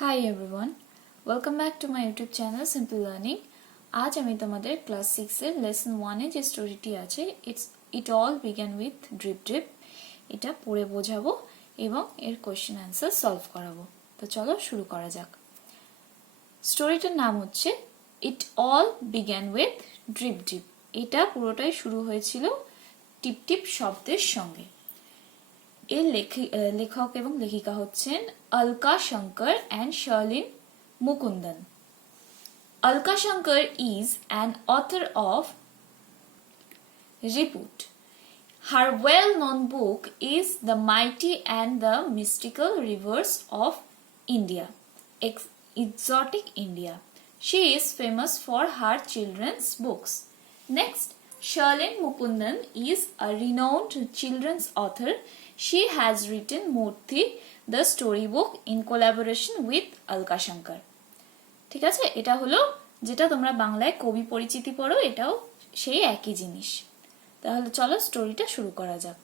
Hi everyone, welcome back to my YouTube channel Simple Learning. आज আমি তোমাদের class 6 এর লেসন 1 এ যে স্টোরিটি আছে it all began with drip drip এটা পড়ে বোঝাবো এবং এর কোশ্চেন অ্যানসার সলভ করাবো। তো চলো শুরু করা যাক। স্টোরিটার নাম হচ্ছে it all began with drip drip। এটা পুরোটাই শুরু হয়েছিল টিপ টিপ শব্দের সঙ্গে। এর লেখক এবং লেখিকা হচ্ছেন Alka Shankar and Sharlene Mukundan. Alka Shankar is an author of repute. Her well-known book is The Mighty and the Mystical Rivers of India, Exotic India. She is famous for her children's books. Next, Sharlene Mukundan is a renowned children's author. She has written Murthy, the storybook, in collaboration with Alka Shankar. ঠিক আছে, এটা হলো যেটা তোমরা বাংলায় কবি পরিচিতি পড়ো, এটাও সেই একই জিনিস। তাহলে চলো স্টোরিটা শুরু করা যাক।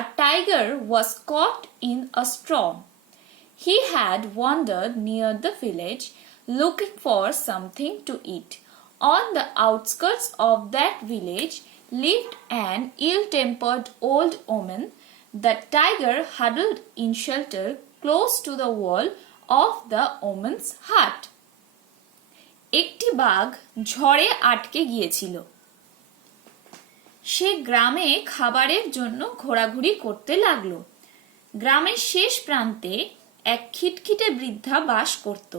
A tiger was caught in a storm. He had wandered near the village looking for something to eat. On the outskirts of that village lived an ill-tempered old woman. The tiger huddled in shelter close to the wall of the woman's hut. একটি বাঘ ঝড়ে আটকে গিয়েছিল। সে গ্রামে খাবারের জন্য ঘোরাঘুরি করতে লাগলো। গ্রামের শেষ প্রান্তে এক খিটখিটে বৃদ্ধা বাস করত।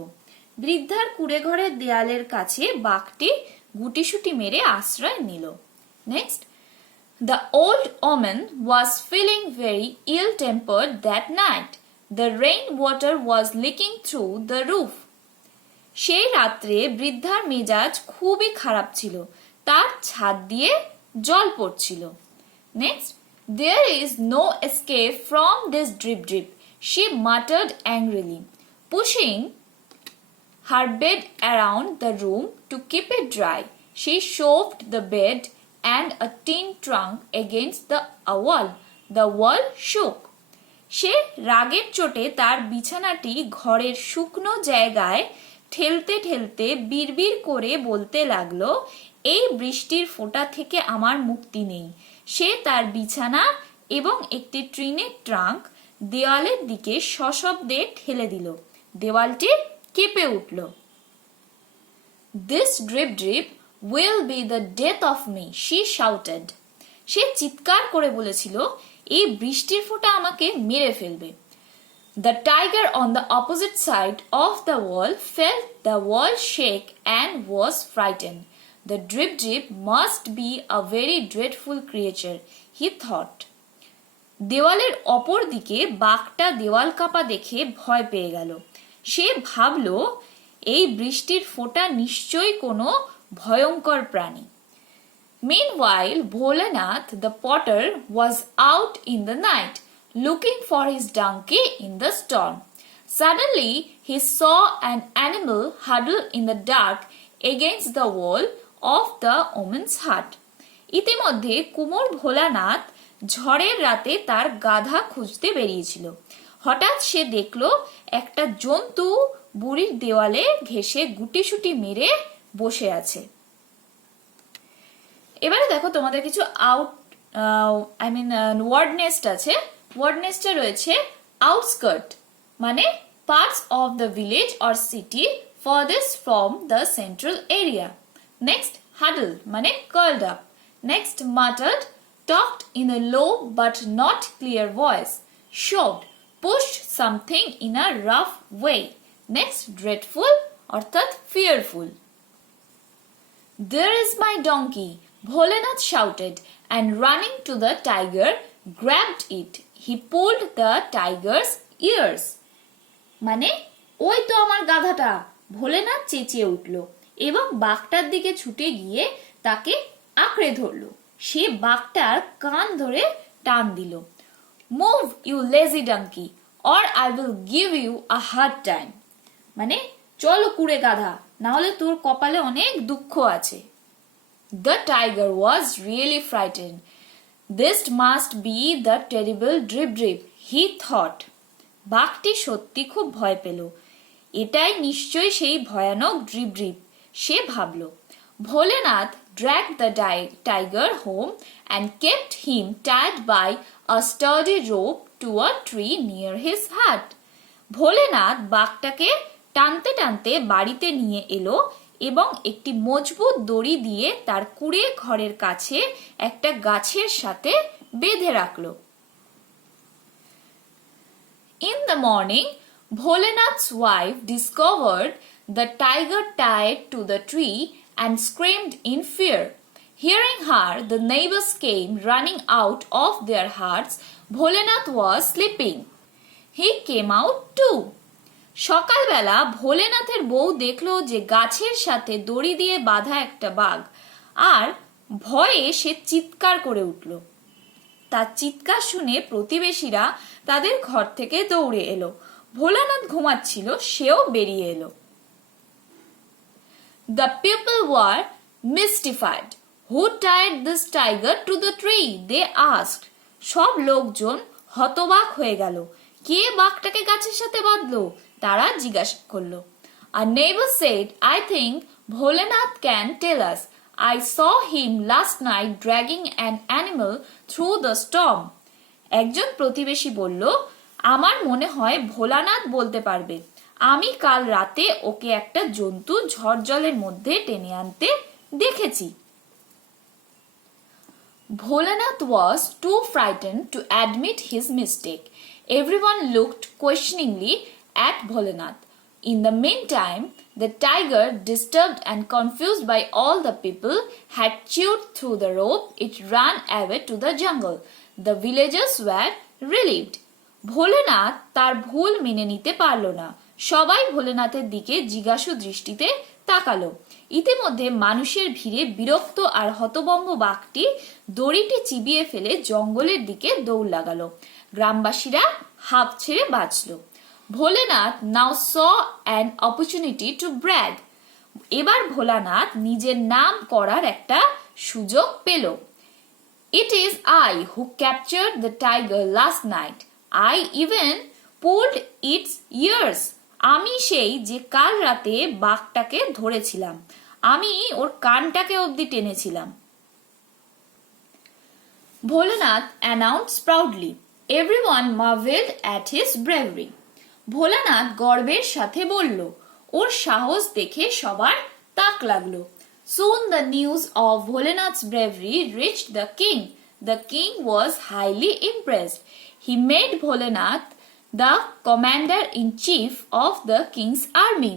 বৃদ্ধার কুঁড়েঘরের দেয়ালের কাছে বাঘটি গুটিসুটি মেরে আশ্রয় নিল। Next, the old woman was feeling very ill-tempered that night. The rainwater was leaking through the roof. সেই রাত্রে বৃদ্ধার মেজাজ খুবই খারাপ ছিল, তার ছাদ দিয়ে জল পড়ছিল। Next, there is no escape from this drip drip, she muttered angrily, pushing her bed around the room to keep it dry. She shoved the bed and a tin trunk against the wall. The wall shook. সে রাগের চোটে তার বিছানাটি ঘরের শুকনো জায়গায় ঠেলতে ঠেলতে বিড়বিড় করে বলতে লাগলো, এই বৃষ্টির ফোঁটা থেকে আমার মুক্তি নেই। সে তার বিছানা এবং একটি ট্রিনের ট্রাঙ্ক দেওয়ালের দিকে সশব্দে ঠেলে দিল। দেওয়ালটি কেঁপে উঠল। This drip drip will be the death of me, she shouted. সে চিৎকার করে বলেছিল, এই বৃষ্টির ফোঁটা আমাকে মেরে ফেলবে। The tiger on the opposite side of the wall felt the wall shake and was frightened. The drip drip must be a very dreadful creature, he thought. দেওয়ালের অপর দিকে বাঘটা দেওয়াল কাঁপা দেখে ভয় পেয়ে গেল। সে ভাবল, এই বৃষ্টির ফোঁটা নিশ্চয়ই কোনো ভয়ঙ্কর প্রাণী। Meanwhile, Bholanath the potter was out in the night, looking for his donkey in the storm. Suddenly, he saw an animal huddled in the dark against the wall of the woman's hut. ইতিমধ্যে কুমোর ভোলানাথ ঝড়ের রাতে তার গাধা খুঁজতে বেরিয়েছিল। হঠাৎ সে দেখল একটা জন্তু বুড়ির দেওয়ালে ঘেঁষে গুটিসুটি মেরে বসে আছে। এবারে দেখো তোমাদের কিছু ওয়ার্ড নেস্ট আছে। ওয়ার্ড নেস্টে রয়েছে আউটস্কার্ট মানে parts of the village or city farthest from the central area. Next huddle মানে curled up. Next muttered talked in a low but not clear voice. Shoved pushed something in a rough way. Next dreadful অর্থাৎ fearful. There is my donkey, Bholanath shouted, and running to the tiger, grabbed it. He pulled the tiger's ears. মানে ওই তো আমার গাধাটা, ভোলেনাথ চেঁচিয়ে উঠল এবং বাঘটার দিকে ছুটে গিয়ে তাকে আঁকড়ে ধরল। সে বাঘটার কান ধরে টান দিল। Move, you lazy donkey, or I will give you a hard time. মানে চলো কুড়ে গাধা, না হলে তোর কপালে অনেক দুঃখ আছে। The tiger was really frightened. This must be the terrible drip drip, he thought, বাঘটি সত্যি খুব ভয় পেল। এটাই নিশ্চয়ই সেই ভয়ানক ড্রিপ। সে ভাবল। Bholenath dragged the tiger home and kept him tied by a sturdy rope to a tree near his hut. Bholenath বাঘটাকে টানতে টানতে বাড়িতে নিয়ে এলো এবং একটি মজবুত দড়ি দিয়ে তার কুঁড়ে ঘরের কাছে একটা গাছের সাথে বেঁধে রাখলো। In the morning, Bholenath's wife discovered the tiger tied to the tree and screamed in fear. Hearing her, the neighbors came running out of their huts. Bholenath was sleeping. He came out too. সকালবেলা ভোলেনাথের বউ দেখলো যে গাছের সাথে দড়ি দিয়ে বাঁধা একটা বাঘ, আর ভয়ে সে চিৎকার করে উঠল। তার চিৎকার শুনে প্রতিবেশীরা তাদের ঘর থেকে দৌড়ে এলো। ভোলানাথ ঘুমাচ্ছিল, সেও বেরিয়ে এলো। The people were mystified. Who tied this tiger to the tree? They asked. সব লোকজন হতবাক হয়ে গেল। কে বাঘটাকে গাছের সাথে বাঁধলো? তারা জিজ্ঞাসা করলো। A neighbor said, I think Bholenath can tell us. I saw him last night dragging an animal through the storm. একজন প্রতিবেশী বলল, আমার মনে হয় ভোলানাথ বলতে পারবে। আমি কাল রাতে ওকে একটা জন্তু ঝড় জলের মধ্যে টেনে আনতে দেখেছি। Bholenath was too frightened to admit his mistake. Everyone looked questioningly at Bholenath. In the meantime, the tiger, disturbed and confused by all the people, had chewed through the rope. It ran away to the jungle. The villagers were relieved. Bholenath তার ভুল মেনে নিতে পারল না। সবাই ভোলেনাথের দিকে জিজ্ঞাসু দৃষ্টিতে তাকালো। ইতিমধ্যে মানুষের ভিড়ে বিরক্ত আর হতভম্ব বাঘটি দড়িটি চিবিয়ে ফেলে জঙ্গলের দিকে দৌড় লাগালো। গ্রামবাসীরা হাঁপ ছেড়ে বাঁচল। Bholenath now saw an opportunity to brag. এবার ভোলানাথ নিজের নাম করার একটা সুযোগ পেল। It is I who captured the tiger last night. I even pulled its ears. আমি সেই যে কাল রাতে বাঘটাকে ধরেছিলাম। আমি ওর কানটাকে অবধি টেনেছিলাম। Bholenath announced proudly. Everyone marveled at his bravery. Bholanath গর্বের সাথে বলল। ওর সাহস দেখে সবার তাক লাগলো। Soon the news of Bholenath's bravery reached the king. The king was highly impressed. He made Bholenath the commander-in-chief of the king's army.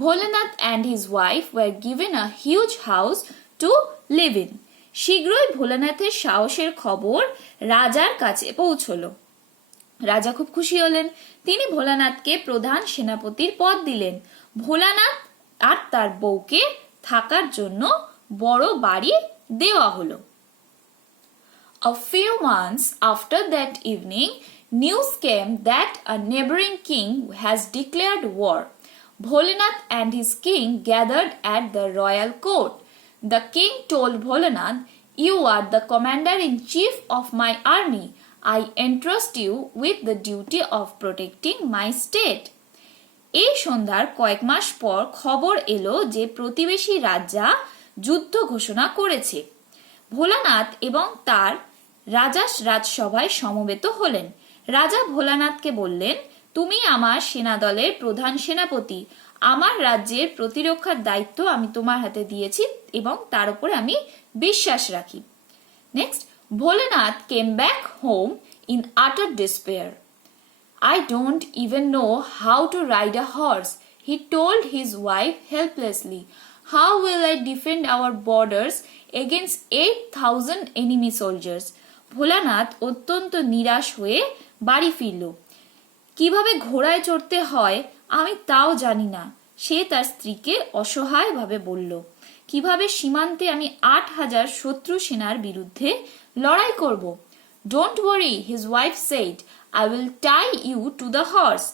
Bholenath and his wife were given a huge house to live in. শীঘ্রই ভোলানাথের সাহসের খবর রাজার কাছে পৌঁছলো। রাজা খুব খুশি হলেন। তিনি ভোলানাথকে প্রধান সেনাপতির পদ দিলেন। ভোলানাথ আর তার বউকে থাকার জন্য বড় বাড়ি দেওয়া হলো। A few months after that evening, news came that a neighboring king has declared war. Bholenath and his king gathered at the royal court. The king told Bholenath, "You are the commander-in-chief of my army. I entrust you with the duty of protecting my state." এই সন্ধ্যার কয়েক মাস পর খবর এলো যে প্রতিবেশী রাজা যুদ্ধ ঘোষণা করেছে। ভোলানাথ এবং তার রাজা রাজসভায় সমবেত হলেন। রাজা ভোলানাথকে বললেন, তুমি আমার সেনাদলের প্রধান সেনাপতি। আমার রাজ্যের প্রতিরক্ষার দায়িত্ব আমি তোমার হাতে দিয়েছি এবং তার উপরে আমি বিশ্বাস রাখি। Next, Bholenath came back home in utter despair. I don't even know how to ride a horse, he told his wife helplessly. How will I defend our borders against 8,000 enemy soldiers? Bholanath অত্যন্ত নিরাশ হয়ে বাড়ি ফিরল। কিভাবে ঘোড়ায় চড়তে হয় আমি তাও জানি না, সে তার স্ত্রীকে অসহায়ভাবে বলল। কিভাবে সীমান্তে আমি 8,000 শত্রু সেনার বিরুদ্ধে লড়াই করব? Don't worry, his wife said. I will tie you to the horse.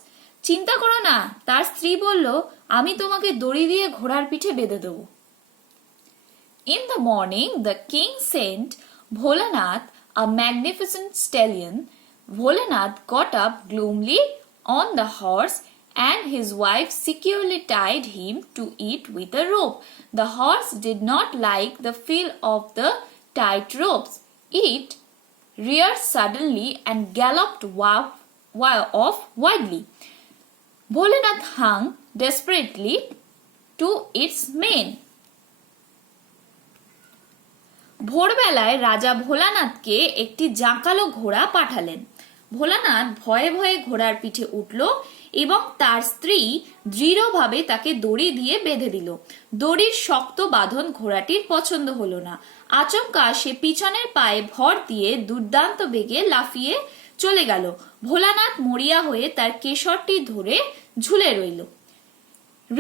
চিন্তা করো না, তার স্ত্রী বলল, আমি তোমাকে দড়ি দিয়ে ঘোড়ার পিঠে বেঁধে দেব। In the morning, the king sent Bholenath a magnificent stallion Bholenath got up gloomily on the horse and his wife securely tied him to it with a rope. The horse did not like the feel of the tight ropes. It reared suddenly and galloped off wildly. Bholenath hung desperately to its mane. ভোরবেলায় রাজা ভোলানাথকে একটি জাঁকালো ঘোড়া পাঠালেন। ভোলানাথ ভয়ে ভয়ে ঘোড়ার পিঠে উঠল এবং তার স্ত্রী দৃঢ়ভাবে তাকে দড়ি দিয়ে বেঁধে দিল। দড়ির শক্ত বাঁধন ঘোড়াটির পছন্দ হলো না। আচমকা সে পিছনের পায়ে ভর দিয়ে দুর্দান্ত বেগে লাফিয়ে চলে গেল। ভোলানাথ মরিয়া হয়ে তার কেশরটি ধরে ঝুলে রইল।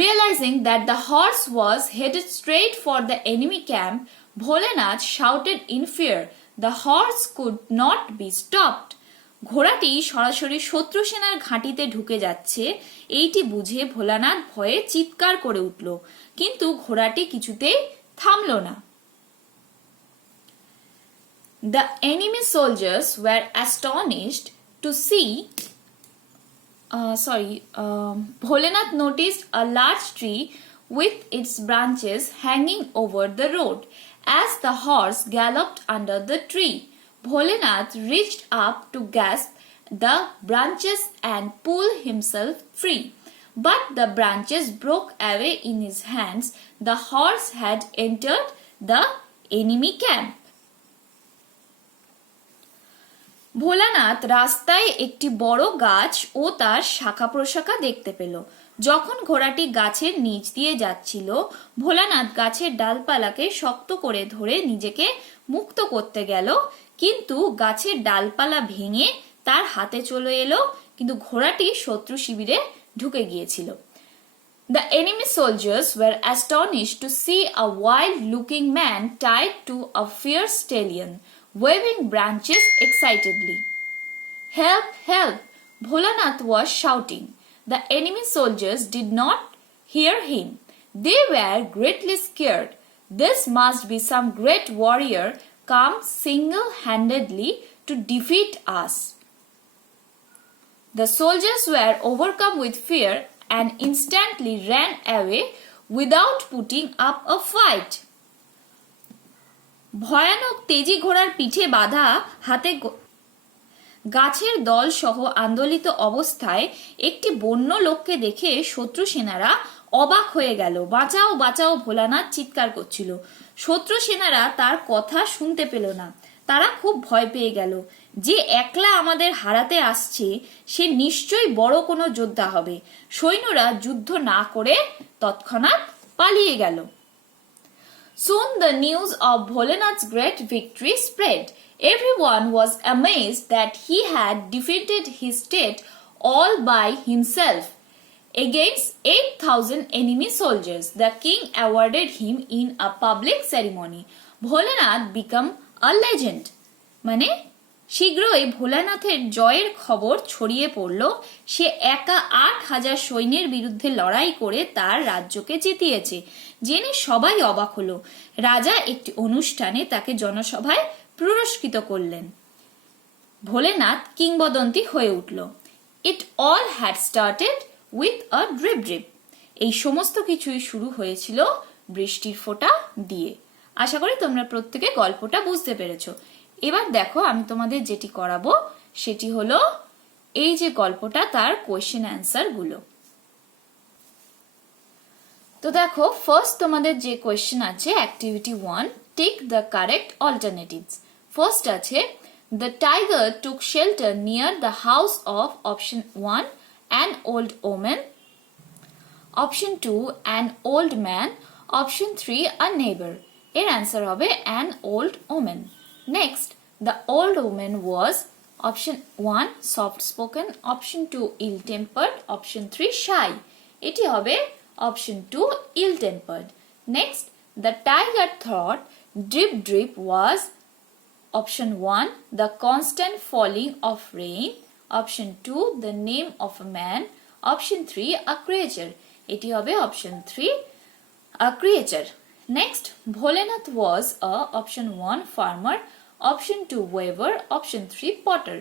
Realizing that the horse was headed straight for the enemy camp, Bholenath shouted in fear. The horse could not be stopped. ঘোড়াটি সরাসরি শত্রু সেনার ঘাঁটিতে ঢুকে যাচ্ছে এইটি বুঝে ভোলানাথ ভয়ে চিৎকার করে উঠল, কিন্তু ঘোড়াটি কিছুতেই থামল না। The enemy soldiers were astonished to see Bholenath noticed a large tree with its branches hanging over the road. As the horse galloped under the tree, Bholenath reached up to grasp the branches and pull himself free. But the branches broke away in his hands. The horse had entered the enemy camp. Bholanath রাস্তায় একটি বড় গাছ ও তার শাখা প্রশাখা দেখতে পেল। যখন ঘোড়াটি গাছের নিচ দিয়ে যাচ্ছিল, ভোলানাথ গাছের ডালপালাকে শক্ত করে ধরে নিজেকে মুক্ত করতে গেল, কিন্তু গাছের ডালপালা ভেঙে তার হাতে চলে এলো, কিন্তু ঘোড়াটি শত্রু শিবিরে ঢুকে গিয়েছিল। The enemy soldiers were astonished to see a wild-looking man tied to a fierce stallion, waving branches excitedly. Help! Help! Bholenath was shouting. The enemy soldiers did not hear him. They were greatly scared. This must be some great warrior come single-handedly to defeat us. The soldiers were overcome with fear and instantly ran away without putting up a fight. ভয়ানক তেজি ঘোড়ার পিঠে বাঁধা হাতে গাছের দল সহ আন্দোলিত অবস্থায় একটি বন্য লোককে দেখে শত্রু সেনারা অবাক হয়ে গেল। বাঁচাও বাঁচাও ভোলানাথ চিৎকার করছিল। শত্রু সেনারা তার কথা শুনতে পেল না। তারা খুব ভয় পেয়ে গেল। যে একলা আমাদের হারাতে আসছে সে নিশ্চয়ই বড় কোনো যোদ্ধা হবে। সৈন্যরা যুদ্ধ না করে তৎক্ষণাৎ পালিয়ে গেল। Soon the news of Bholenath's great victory spread. Everyone was amazed that he had defeated his state all by himself against 8,000 enemy soldiers. The king awarded him in a public ceremony. Bholenath became a legend. মানে শীঘ্রই ভোলানাথের জয়ের খবর ছড়িয়ে পড়ল। সে একা 8,000 সৈন্যের বিরুদ্ধে লড়াই করে তার রাজ্যকে জিতিয়েছে জেনে সবাই অবাক হলো। রাজা একটি অনুষ্ঠানে তাকে জনসভায় পুরস্কৃত করলেন। ভোলেনাথ কিংবদন্তি হয়ে উঠল। It all had started with a drip drip. এই সমস্ত কিছুই শুরু হয়েছিল বৃষ্টির ফোঁটা দিয়ে। আশা করি তোমরা প্রত্যেকে গল্পটা বুঝতে পেরেছো। এবার দেখো আমি তোমাদের যেটি করাবো সেটি হলো এই যে গল্পটা তার কোয়েশ্চেন অ্যান্সার গুলো। তো দেখো ফার্স্ট তোমাদের যে কোয়েশ্চেন আছে activity 1, tick the correct alternatives. First আছে the tiger took shelter near the house of option 1 an old women, option 2 an old man, option 3 a neighbour. এর অ্যান্সার হবে an old women. Next, the old woman was option 1 soft spoken, option 2 ill tempered, option 3 shy. এটি হবে option 2 ill tempered. Next, the tiger thought drip drip was option 1 the constant falling of rain, option 2 the name of a man, option 3 a creature. এটি হবে option 3 a creature. Next, Bholenath was a option 1 farmer, option 2 weaver, option 3 potter.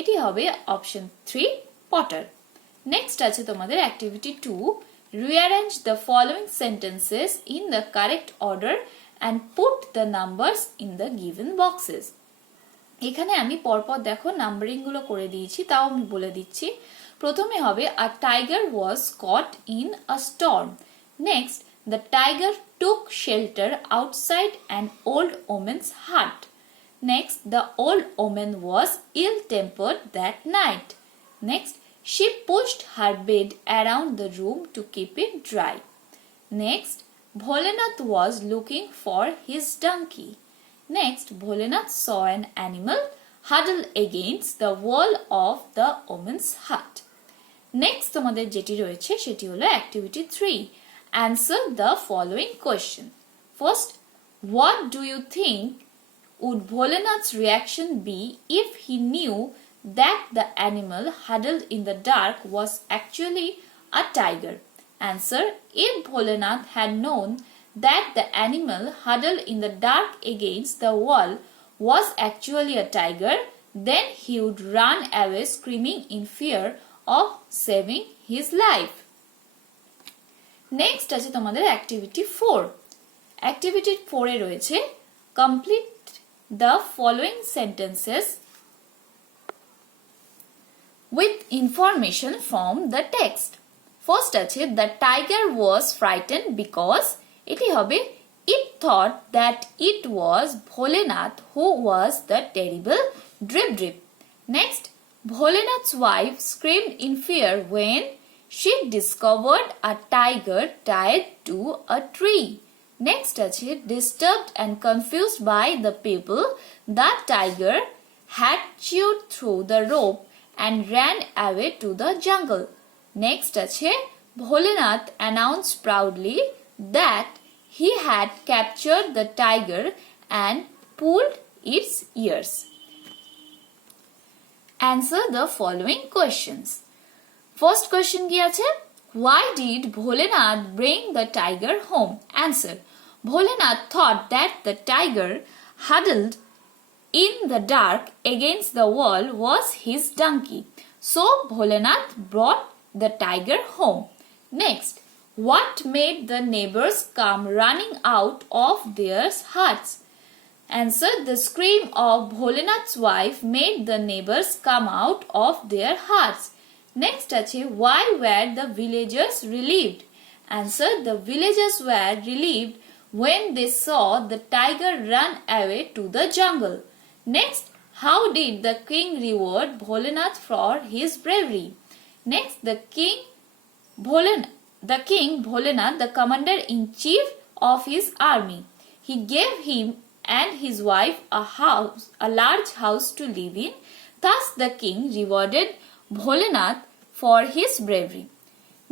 এটি হবে option 3 Potter. Next আছে তোমাদের activity 2, rearrange the following sentences in the correct order and put the numbers in the given boxes। এখানে আমি পরপর দেখো numbering গুলো করে দিয়েছি, তাও আমি বলে দিচ্ছি। প্রথমে হবে a tiger was caught in a storm। Next the tiger took shelter outside an old woman's hut। Next, the old woman was ill-tempered that night। Next, she pushed her bed around the room to keep it dry। Next, Bholenath was looking for his donkey। Next, Bholenath saw an animal huddled against the wall of the woman's hut। Next, তোমাদের যেটি রয়েছে সেটি হলো activity 3, answer the following question। First, what do you think would Bholenath's reaction be if he knew that the animal huddled in the dark was actually a tiger? Answer, if Bholenath had known that the animal huddled in the dark against the wall was actually a tiger, then he would run away screaming in fear of saving his life। Next আছে তোমাদের activity 4। Activity 4 এ রয়েছে complete the following sentences with information from the text। First আছে the tiger was frightened because এটি হবে it thought that it was Bholenath who was the terrible Drip Drip। Next, Bholenath's wife screamed in fear when she discovered a tiger tied to a tree। Next আছে disturbed and confused by the people, the tiger had chewed through the rope and ran away to the jungle। Next আছে Bholenath announced proudly that he had captured the tiger and pulled its ears। Answer the following questions। First question কি আছে? Why did Bholenath bring the tiger home? Answer, Bholenath thought that the tiger huddled in the dark against the wall was his donkey, so Bholenath brought the tiger home। Next, what made the neighbors come running out of their huts? Answer, the scream of Bholenath's wife made the neighbors come out of their huts। Next আছে why were the villagers relieved? Answer, the villagers were relieved when they saw the tiger run away to the jungle। Next, how did the king reward Bholenath for his bravery? Next, the king Bholenath, the commander-in-chief of his army, he gave him and his wife a large house to live in। Thus the king rewarded Bholenath for his bravery।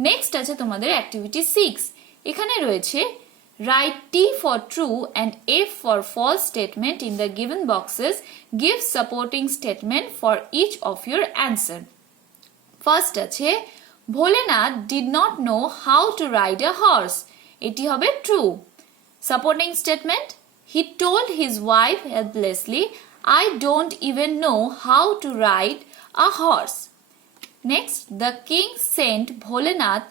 Next আছে তোমাদের activity 6। এখানে রয়েছে write T for true and F for false statement in the given boxes। Give supporting statement for each of your answer। First আছে Bholenath did not know how to ride a horse। এটি হবে true। Supporting statement, he told his wife helplessly, I don't even know how to ride a horse। Next, the king sent Bholenath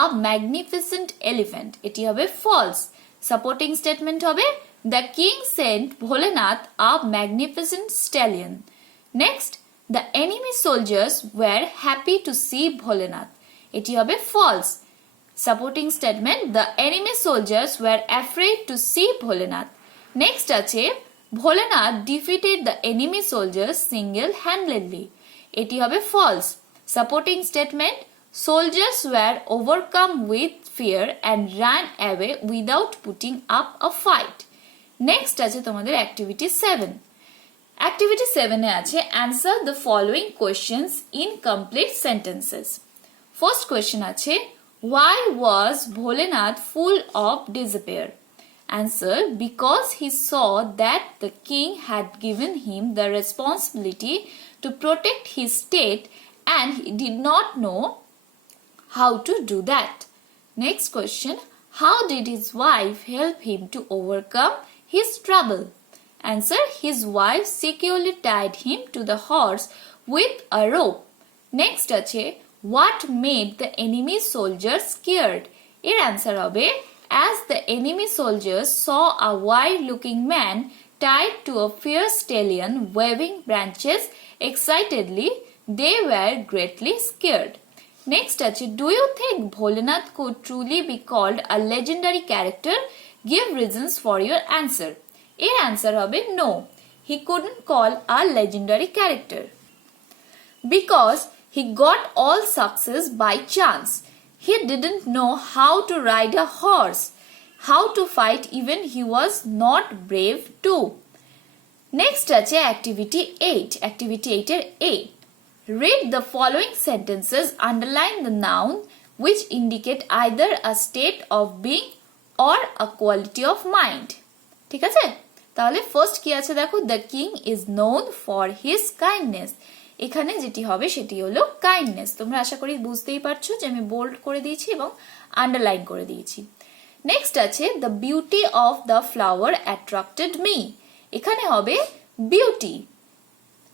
a magnificent elephant। এটি হবে false। Supporting statement হবে the king sent Bholenath a magnificent stallion। Next, the enemy soldiers were happy to see Bholenath। এটি হবে false। Supporting statement, the enemy soldiers were afraid to see Bholenath। Next আছে Bholenath defeated the enemy soldiers single-handedly। এটি হবে false। Supporting statement, soldiers were overcome with fear and ran away without putting up a fight। Next আছে তোমাদের activity 7। Activity 7 এ আছে answer the following questions in complete sentences। First question আছে why was Bholenath full of despair? Answer, because he saw that the king had given him the responsibility to protect his state and he did not know how to do that। Next question, how did his wife help him to overcome his trouble? Answer, his wife securely tied him to the horse with a rope. Next আছে what made the enemy soldiers scared? এর answer হবে as the enemy soldiers saw a wild-looking man tied to a fierce stallion waving branches excitedly, they were greatly scared. Next আছে do you think Bholanath could truly be called a legendary character? Give reasons for your answer. এর answer হবে no. He couldn't call a legendary character because he got all success by chance. He didn't know how to ride a horse, how to fight, even he was not brave too. Next আছে activity 8. Activity 8 এর A. Read the following sentences, underline the noun which indicate either a state of being or a quality of mind. ঠিক আছে? তাহলে first কি আছে দেখো, the king is known for his kindness. এখানে যেটি হবে সেটি হলো কাইন্ডনেস। তোমরা আশা করি বুঝতেই পারছো যে আমি বোল্ড করে দিয়েছি এবং আন্ডারলাইন করে দিয়েছি। নেক্সট আছে the beauty of the flower attracted me. এখানে হবে beauty.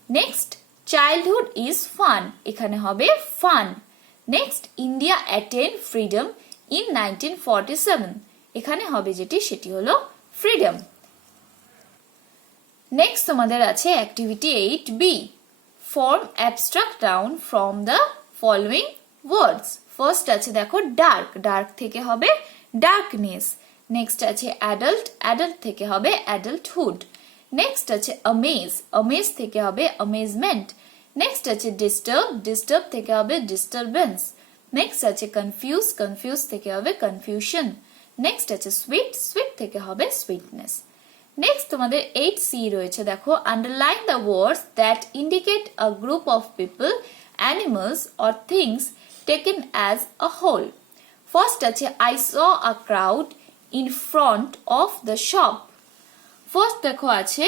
Next childhood is fun. এখানে হবে fun. Next India attend freedom in 1947। এখানে হবে যেটি সেটি হলো ফ্রিডম। নেক্সট তোমাদের আছে activity 8B. Form abstract noun from the following words. First আছে দেখো dark, dark থেকে হবে darkness. Next আছে adult, adult থেকে হবে adulthood. Next আছে amaze, amaze থেকে হবে amazement. Next আছে disturb, disturb থেকে হবে disturbance. Next আছে confuse, confuse থেকে হবে confusion. Next আছে sweet, sweet থেকে হবে sweetness. নেক্সট তোমাদের 8C রয়েছে দেখো, underline the words that indicate a group of people, animals or things taken as a whole. First আছে I saw a crowd in front of the shop. First দেখো আছে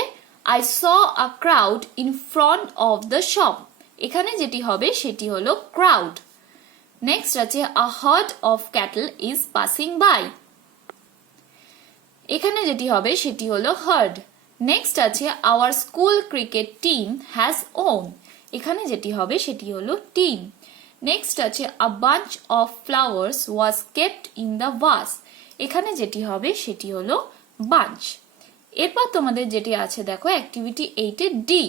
I saw a crowd in front of the shop. এখানে যেটি হবে সেটি হলো crowd. Next আছে a herd of cattle is passing by. এখানে যেটি হবে সেটি হলো হার্ড। নেক্সট আছে our school cricket team has won. এখানে যেটি হবে সেটি হলো টিম। নেক্সট আছে a bunch of flowers was kept in the vase. এখানে যেটি হবে সেটি হলো বাঞ্চ। এরপর তোমাদের যেটি আছে দেখো activity 8 D.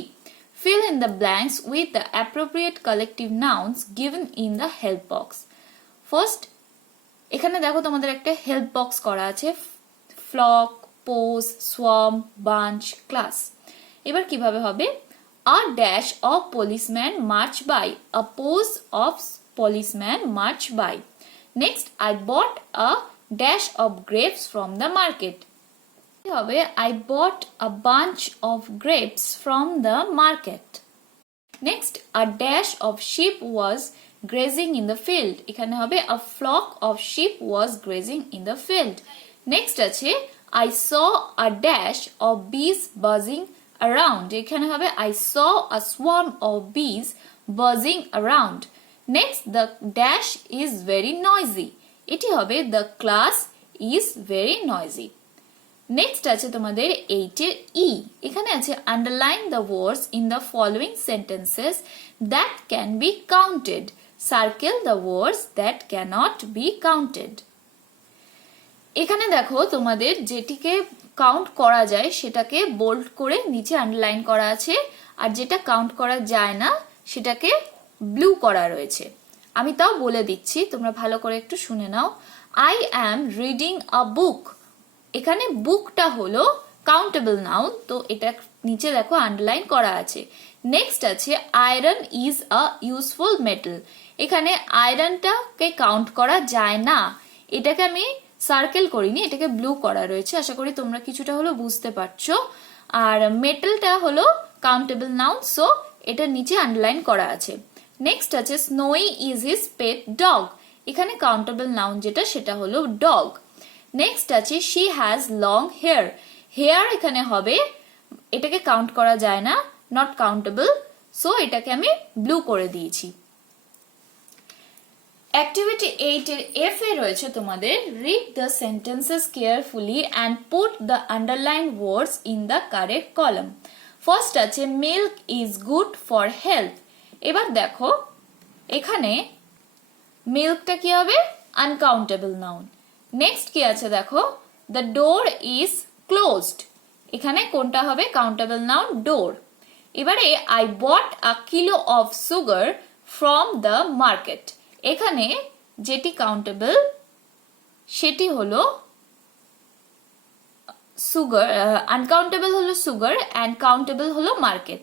Fill in the blanks with the appropriate collective nouns given in the help box. First এখানে দেখো তোমাদের একটা হেল্প বক্স করা আছে, flock, posse, swarm, bunch, class. এবার কিভাবে হবে, a dash of policeman march by, a pose of policeman march by. Next, I bought a dash of grapes from the market. হবে I bought a bunch of grapes from the market. Next, a dash of sheep was grazing in the field. এখানে হবে a flock of sheep was grazing in the field. Next আছে I saw a dash of bees buzzing around. এখানে হবে I saw a swarm of bees buzzing around. Next, the dash is very noisy. এটি হবে the class is very noisy. Next আছে তোমাদের 8 এর E. এখানে আছে underline the words in the following sentences that can be counted. Circle the words that cannot be counted. এখানে দেখো তোমাদের যেটিকে কাউন্ট করা যায় সেটাকে বোল্ড করে নিচে আন্ডারলাইন করা আছে, আর যেটা কাউন্ট করা যায় না সেটাকে ব্লু করা রয়েছে। আমি তাও বলে দিচ্ছি, তোমরা ভালো করে একটু শুনে নাও। আই অ্যাম রিডিং আ বুক। এখানে বুকটা হলো কাউন্টেবল নাউন, তো এটা নিচে দেখো আন্ডারলাইন করা আছে। নেক্সট আছে iron is a useful metal. এখানে আয়রনটাকে কাউন্ট করা যায় না, এটাকে আমি সার্কেল করিনি, এটাকে ব্লু করা রয়েছে। আশা করি তোমরা কিছুটা হলো বুঝতে পারছো। আর মেটালটা হলো কাউন্টেবল নাউন, সো এটা নিচে আন্ডারলাইন করা আছে। নেক্সট আছে snowy is his pet dog. এখানে কাউন্টেবল নাউন যেটা সেটা হলো ডগ। নেক্সট আছে she has long hair. Hair এখানে হবে, এটাকে কাউন্ট করা যায় না, নট কাউন্টেবল, সো এটাকে আমি ব্লু করে দিয়েছি। অ্যাক্টিভিটি 8 এর F এ রয়েছে তোমাদের read the sentences carefully and put the underlined words in the correct column. First আছে milk is good for health. এবার দেখো এখানে মিল্কটা কি হবে, আনকাউন্টেবল নাউন। নেক্সট কি আছে দেখো, দ্য ডোর ইজ ক্লোজড, এখানে কোনটা হবে কাউন্টেবল নাউন, ডোর। এবারে I bought a kilo of sugar from the market, এখানে যেটি কাউন্টেবল সেটি হলো সুগার, আনকাউন্টেবল হলো সুগার অ্যান্ড কাউন্টেবল হলো মার্কেট।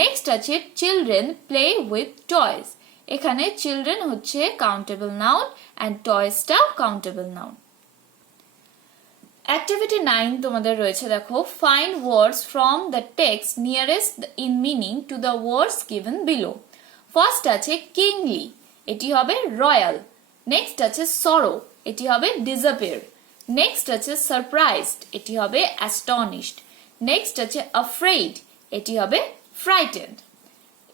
নেক্সট আছে চিলড্রেন প্লে উইথ টয়স, এখানে চিলড্রেন হচ্ছে কাউন্টেবল নাউন অ্যান্ড টয়সটাও কাউন্টেবল নাউন। অ্যাক্টিভিটি 9 তোমাদের রয়েছে দেখো, find words from the text nearest in meaning to the words given below. First আছে কিংলি, এটি হবে রয়্যাল। নেক্সট আছে সরো, এটি হবে ডিসঅ্যাপিয়ার। নেক্সট আছে সারপ্রাইজড, এটি হবে অ্যাস্টনিশড। নেক্সট আছে আফ্রেইড, এটি হবে ফ্রাইটেন্ড।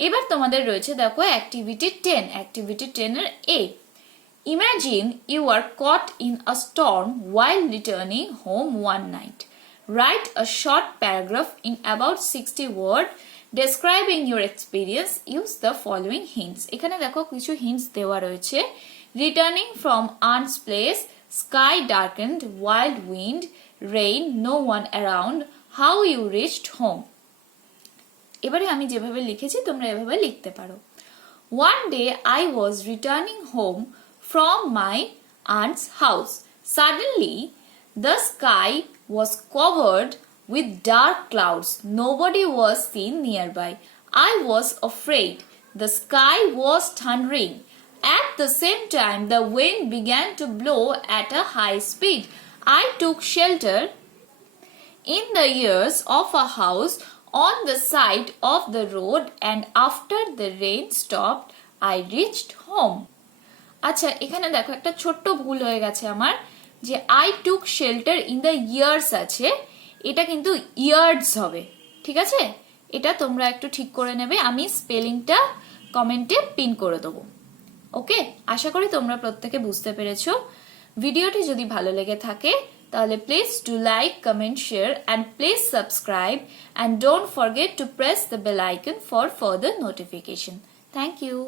এবার তোমাদের রয়েছে দেখো অ্যাক্টিভিটি 10, অ্যাক্টিভিটি 10 এর এ। Imagine you are caught in a storm while returning home one night. Write a short paragraph in about 60 words describing your experience. Use the following hints. এখানে দেখো কিছু hints দেওয়া রয়েছে। Returning from aunt's place, sky darkened, wild wind, rain, no one around, how you reached home. এবারে আমি যেভাবে লিখেছি তোমরা এভাবে লিখতে পারো। One day I was returning home from my aunt's house. Suddenly, the sky was covered with dark clouds. Nobody was seen nearby. I was afraid. The sky was thundering. At the same time, the wind began to blow at a high speed. I took shelter in the eaves of a house on the side of the road, and after the rain stopped, I reached home. আচ্ছা এখানে দেখো একটা ছোট্ট ভুল হয়ে গেছে আমার, যে I took shelter in the years আছে, এটা কিন্তু ইয়ার্ডস হবে, ঠিক আছে? এটা তোমরা একটু ঠিক করে নেবে, আমি স্পেলিংটা কমেন্টে পিন করে দেবো। ওকে, আশা করি তোমরা প্রত্যেকে বুঝতে পেরেছো। ভিডিওটি যদি ভালো লেগে থাকে তাহলে please do like, comment, share and please subscribe and don't forget to press the bell icon for further notification. Thank you.